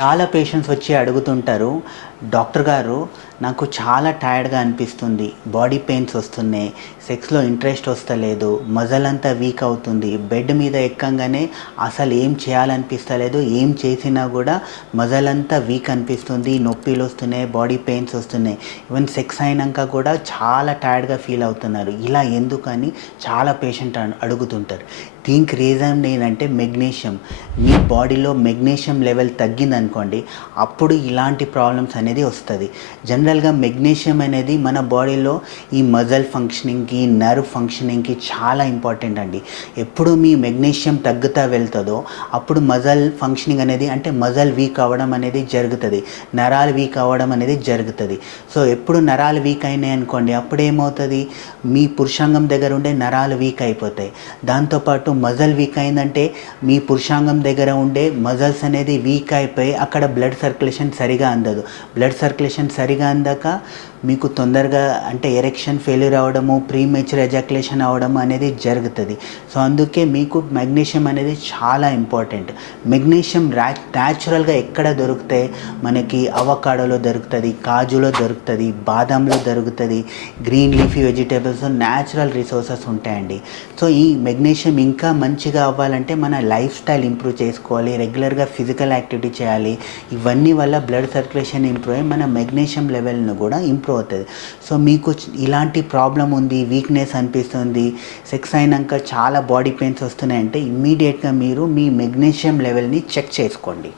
చాలా పేషెంట్స్ వచ్చి అడుగుతుంటారు, డాక్టర్ గారు నాకు చాలా టైర్డ్గా అనిపిస్తుంది, బాడీ పెయిన్స్ వస్తున్నాయి, సెక్స్లో ఇంట్రెస్ట్ వస్తలేదు, మజల్ అంతా వీక్ అవుతుంది, బెడ్ మీద ఎక్కంగానే అసలు ఏం చేయాలనిపిస్తలేదు, ఏం చేసినా కూడా మజల్ అంతా వీక్ అనిపిస్తుంది, నొప్పిలు వస్తున్నాయి, బాడీ పెయిన్స్ వస్తున్నాయి, ఈవెన్ సెక్స్ అయినాక కూడా చాలా టైర్డ్గా ఫీల్ అవుతున్నారు. ఇలా ఎందుకని చాలా పేషెంట్ అడుగుతుంటారు. దీనికి రీజన్ ఏంటంటే మెగ్నీషియం. మీ బాడీలో మెగ్నీషియం లెవెల్ తగ్గిందనుకోండి, అప్పుడు ఇలాంటి ప్రాబ్లమ్స్ అనేది వస్తుంది. జనరల్గా మెగ్నీషియం అనేది మన బాడీలో ఈ మజల్ ఫంక్షనింగ్కి, నర్వ్ ఫంక్షనింగ్కి చాలా ఇంపార్టెంట్ అండి. ఎప్పుడు మీ మెగ్నీషియం తగ్గుతూ వెళ్తుందో అప్పుడు మజల్ ఫంక్షనింగ్ అనేది, అంటే మజల్ వీక్ అవ్వడం అనేది జరుగుతుంది, నరాలు వీక్ అవ్వడం అనేది జరుగుతుంది. సో ఎప్పుడు నరాలు వీక్ అయినాయి అనుకోండి, అప్పుడు ఏమవుతుంది, మీ పురుషాంగం దగ్గర ఉండే నరాలు వీక్ అయిపోతాయి. దాంతోపాటు మజల్ వీక్ అయిందంటే మీ పురుషాంగం దగ్గర ఉండే మజల్స్ అనేది వీక్ అయిపోయి అక్కడ బ్లడ్ సర్క్యులేషన్ సరిగా అందదు. బ్లడ్ సర్క్యులేషన్ సరిగా అందాక మీకు తొందరగా అంటే ఎరెక్షన్ ఫెయిల్యూర్ అవ్వడము, ప్రీమెచ్యూర్ ఎజాక్యులేషన్ అవ్వడము అనేది జరుగుతుంది. సో అందుకే మీకు మెగ్నీషియం అనేది చాలా ఇంపార్టెంట్. మెగ్నీషియం న్యాచురల్గా ఎక్కడ దొరుకుతాయి, మనకి అవకాడోలో దొరుకుతుంది, కాజులో దొరుకుతుంది, బాదంలో దొరుకుతుంది, green leafy vegetables natural resources ఉంటాయండి. సో ఈ మెగ్నీషియం ఇంకా మంచిగా అవ్వాలంటే మన లైఫ్ స్టైల్ ఇంప్రూవ్ చేసుకోవాలి, రెగ్యులర్గా ఫిజికల్ యాక్టివిటీ చేయాలి. ఇవన్నీ వల్ల బ్లడ్ సర్క్యులేషన్ ఇంప్రూవ్ అయ్యి మన మెగ్నీషియం లెవెల్ను కూడా ఇంప్రూవ్ అవుతుంది. సో మీకు ఇలాంటి ప్రాబ్లం ఉంది, వీక్నెస్ అనిపిస్తుంది, సెక్స్ అయినాక చాలా బాడీ పెయిన్స్ వస్తున్నాయంటే ఇమ్మీడియట్గా మీరు మీ మెగ్నీషియం లెవెల్ని చెక్ చేసుకోండి.